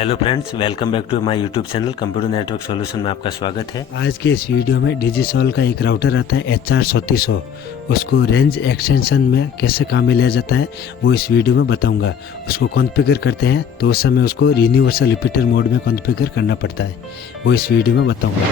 Hello friends, welcome back to my YouTube channel computer network solution में आपका स्वागत है। आज के इस वीडियो में डिजिसोल का एक राउटर आता है HR3400, उसको रेंज एक्सटेंशन में कैसे काम में लिया जाता है वो इस वीडियो में बताऊंगा। उसको कॉन्फ़िगर करते हैं तो उस समय उसको यूनिवर्सल रिपीटर मोड में कॉन्फ़िगर करना पड़ता है, वो इस वीडियो में बताऊंगा।